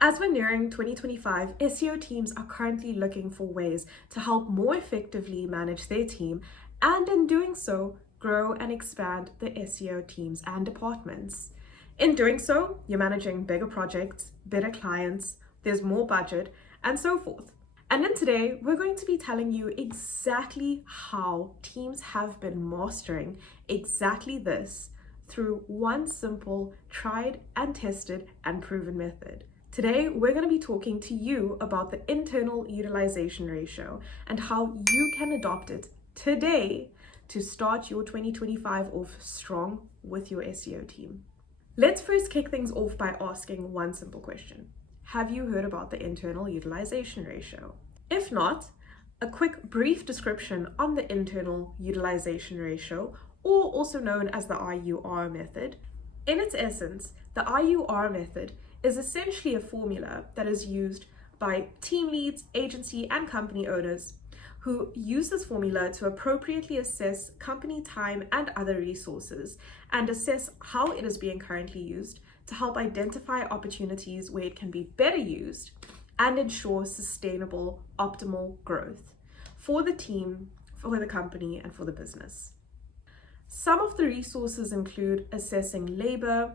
As we're nearing 2025, SEO teams are currently looking for ways to help more effectively manage their team and in doing so, grow and expand the SEO teams and departments. In doing so, you're managing bigger projects, better clients, there's more budget, and so forth. And then today, we're going to be telling you exactly how teams have been mastering exactly this through one simple, tried and tested and proven method. Today, we're going to be talking to you about the internal utilization ratio and how you can adopt it today to start your 2025 off strong with your SEO team. Let's first kick things off by asking one simple question. Have you heard about the internal utilization ratio? If not, a quick brief description on the internal utilization ratio, or also known as the IUR method. In its essence, the IUR method is essentially a formula that is used by team leads, agency, and company owners who use this formula to appropriately assess company time and other resources and assess how it is being currently used to help identify opportunities where it can be better used and ensure sustainable, optimal growth for the team, for the company, and for the business. Some of the resources include assessing labor,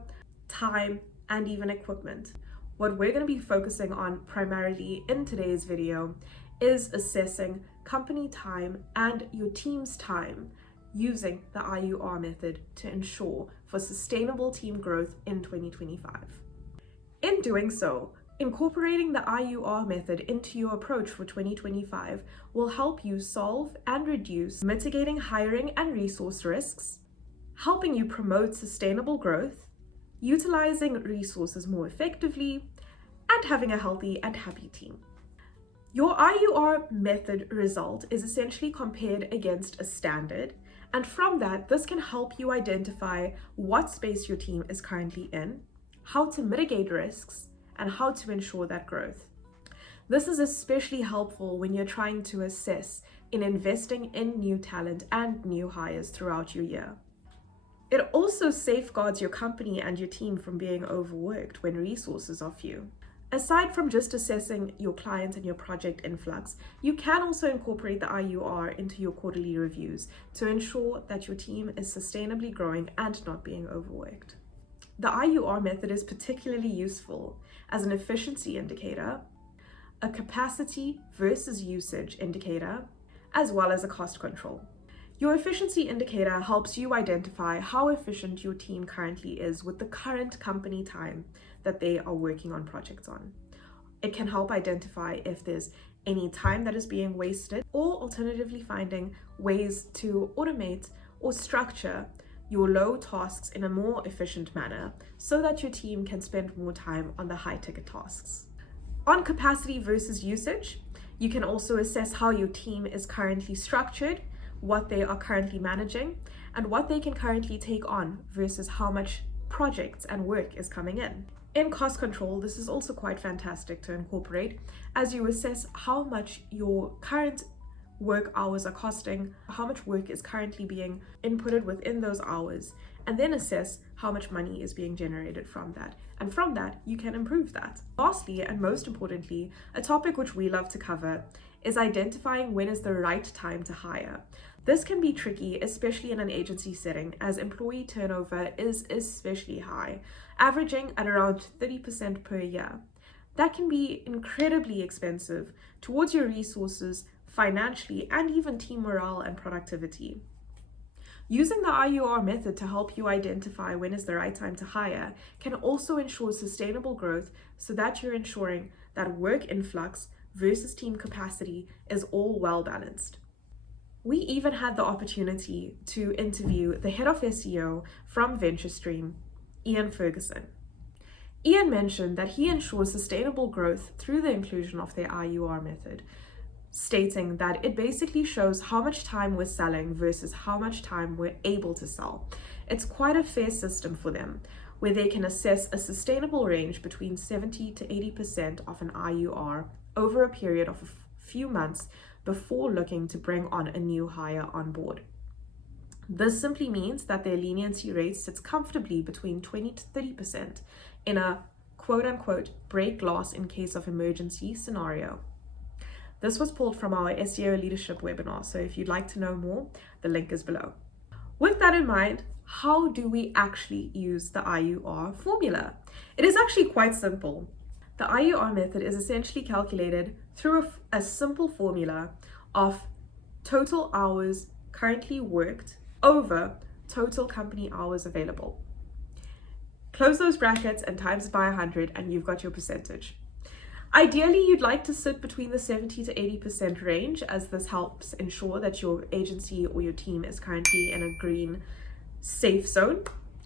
time, and even equipment. What we're going to be focusing on primarily in today's video is assessing company time and your team's time using the IUR method to ensure for sustainable team growth in 2025. In doing so, incorporating the IUR method into your approach for 2025 will help you solve and reduce mitigating hiring and resource risks, helping you promote sustainable growth, utilizing resources more effectively, and having a healthy and happy team. Your IUR method result is essentially compared against a standard, and from that, this can help you identify what space your team is currently in, how to mitigate risks, and how to ensure that growth. This is especially helpful when you're trying to assess in investing in new talent and new hires throughout your year. It also safeguards your company and your team from being overworked when resources are few. Aside from just assessing your client and your project influx, you can also incorporate the IUR into your quarterly reviews to ensure that your team is sustainably growing and not being overworked. The IUR method is particularly useful as an efficiency indicator, a capacity versus usage indicator, as well as a cost control. Your efficiency indicator helps you identify how efficient your team currently is with the current company time that they are working on projects on. It can help identify if there's any time that is being wasted, or alternatively finding ways to automate or structure your low tasks in a more efficient manner so that your team can spend more time on the high ticket tasks. On capacity versus usage, you can also assess how your team is currently structured, what they are currently managing, and what they can currently take on versus how much projects and work is coming in. In cost control, this is also quite fantastic to incorporate as you assess how much your current work hours are costing, how much work is currently being inputted within those hours, and then assess how much money is being generated from that. And from that, you can improve that. Lastly, and most importantly, a topic which we love to cover is identifying when is the right time to hire. This can be tricky, especially in an agency setting, as employee turnover is especially high, averaging at around 30% per year. That can be incredibly expensive towards your resources, financially, and even team morale and productivity. Using the IUR method to help you identify when is the right time to hire can also ensure sustainable growth so that you're ensuring that work influx versus team capacity is all well balanced. We even had the opportunity to interview the head of SEO from VentureStream, Ian Ferguson. Ian mentioned that he ensures sustainable growth through the inclusion of their IUR method, stating that it basically shows how much time we're selling versus how much time we're able to sell. It's quite a fair system for them, where they can assess a sustainable range between 70 to 80% of an IUR over a period of a few months before looking to bring on a new hire on board. This simply means that their leniency rate sits comfortably between 20 to 30% in a quote unquote break glass in case of emergency scenario. This was pulled from our SEO leadership webinar, so if you'd like to know more, the link is below. With that in mind, how do we actually use the IUR formula? It is actually quite simple. The IUR method is essentially calculated through a simple formula of total hours currently worked over total company hours available. Close those brackets and times it by 100 and you've got your percentage. Ideally, you'd like to sit between the 70 to 80% range, as this helps ensure that your agency or your team is currently in a green safe zone,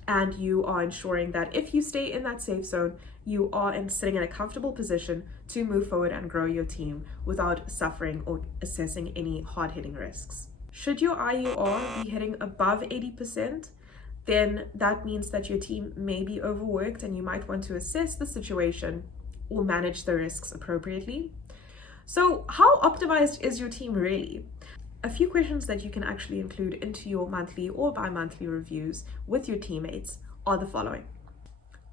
and you are ensuring that if you stay in that safe zone, you are sitting in a comfortable position to move forward and grow your team without suffering or assessing any hard-hitting risks. Should your IUR be hitting above 80%, then that means that your team may be overworked and you might want to assess the situation or manage the risks appropriately. So how optimized is your team really? A few questions that you can actually include into your monthly or bi-monthly reviews with your teammates are the following.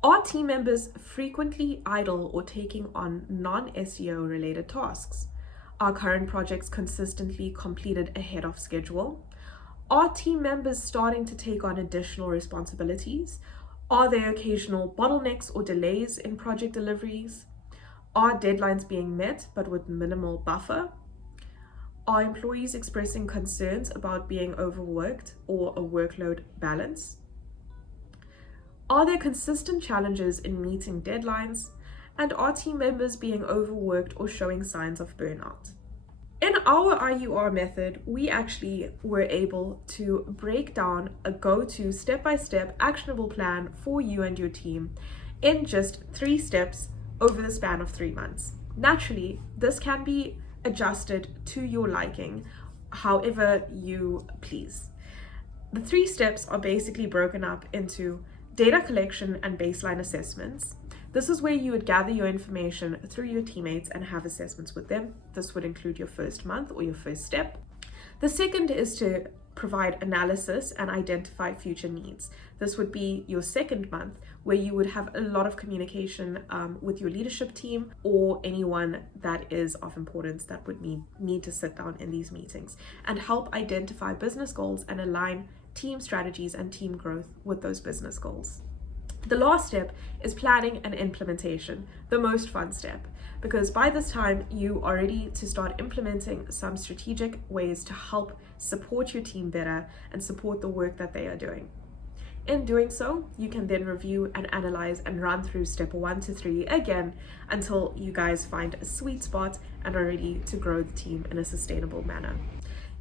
Are team members frequently idle or taking on non-SEO related tasks? Are current projects consistently completed ahead of schedule? Are team members starting to take on additional responsibilities? Are there occasional bottlenecks or delays in project deliveries? Are deadlines being met but with minimal buffer? Are employees expressing concerns about being overworked or a workload balance? Are there consistent challenges in meeting deadlines? And are team members being overworked or showing signs of burnout? In our IUR method, we actually were able to break down a go-to step-by-step actionable plan for you and your team in just 3 steps over the span of 3 months. Naturally, this can be adjusted to your liking, however you please. The 3 steps are basically broken up into data collection and baseline assessments. This is where you would gather your information through your teammates and have assessments with them. This would include your first month or your first step. The second is to provide analysis and identify future needs. This would be your second month, where you would have a lot of communication with your leadership team or anyone that is of importance that would need to sit down in these meetings and help identify business goals and align team strategies and team growth with those business goals. The last step is planning and implementation, the most fun step, because by this time you are ready to start implementing some strategic ways to help support your team better and support the work that they are doing. In doing so, you can then review and analyze and run through step 1 to 3 again until you guys find a sweet spot and are ready to grow the team in a sustainable manner.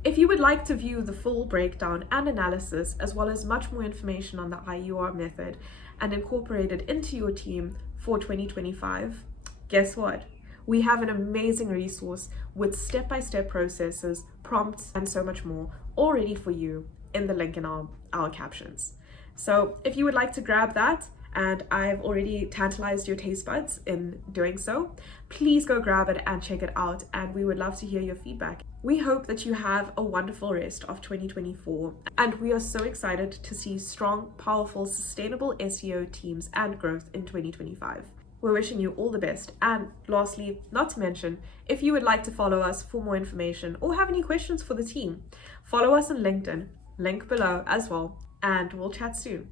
If you would like to view the full breakdown and analysis, as well as much more information on the IUR method and incorporate it into your team for 2025, guess what? We have an amazing resource with step-by-step processes, prompts, and so much more all ready for you in the link in our captions. So if you would like to grab that, and I've already tantalized your taste buds in doing so, please go grab it and check it out, and we would love to hear your feedback. We hope that you have a wonderful rest of 2024, and we are so excited to see strong, powerful, sustainable SEO teams and growth in 2025. We're wishing you all the best, and lastly, not to mention, if you would like to follow us for more information or have any questions for the team, follow us on LinkedIn, link below as well, and we'll chat soon.